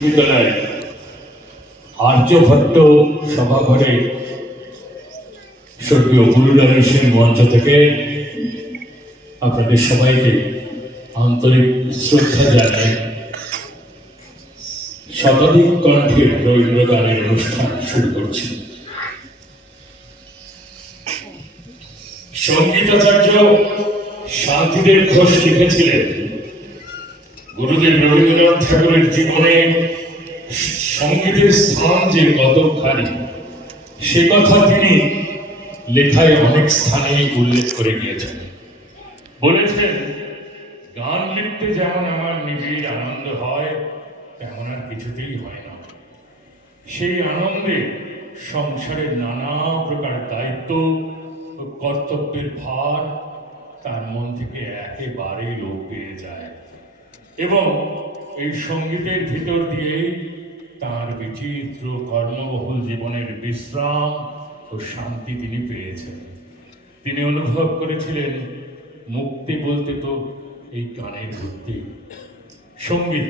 বিদ্যালয় আর্যভট্ট সভাঘরে স্বর্গীয় গুরুদানের সিং মঞ্চ থেকে আপনাদের সবাইকে আন্তরিক শ্রদ্ধা জানাই। শতাধিক কণ্ঠের রবীন্দ্র গানের অনুষ্ঠান শুরু করছি। সঙ্গীতাচার্য শান্তিদেব ঘোষ লিখেছিলেন, গুরুদেব রবীন্দ্রনাথ ঠাকুরের জীবনে সঙ্গীতের স্থান যে কতখানি সে কথা তিনি লেখায় অনেক স্থানে উল্লেখ করে গিয়েছেন। বলেছেন, গান লিখতে যেমন আমার নিবিড় আনন্দ হয় তেমন আর কিছুতেই হয় না। সেই আনন্দে সংসারের নানা প্রকার দায়িত্ব ও কর্তব্যের ভার তার মন থেকে একেবারে লোপ পেয়ে যায় এবং এই সঙ্গীতের ভিতর দিয়েই তার বিচিত্র কর্মবহুল জীবনের বিশ্রাম ও শান্তি তিনি পেয়েছেন। তিনি অনুভব করেছিলেন, মুক্তি বলতে তো এই গানের মধ্যে। সঙ্গীত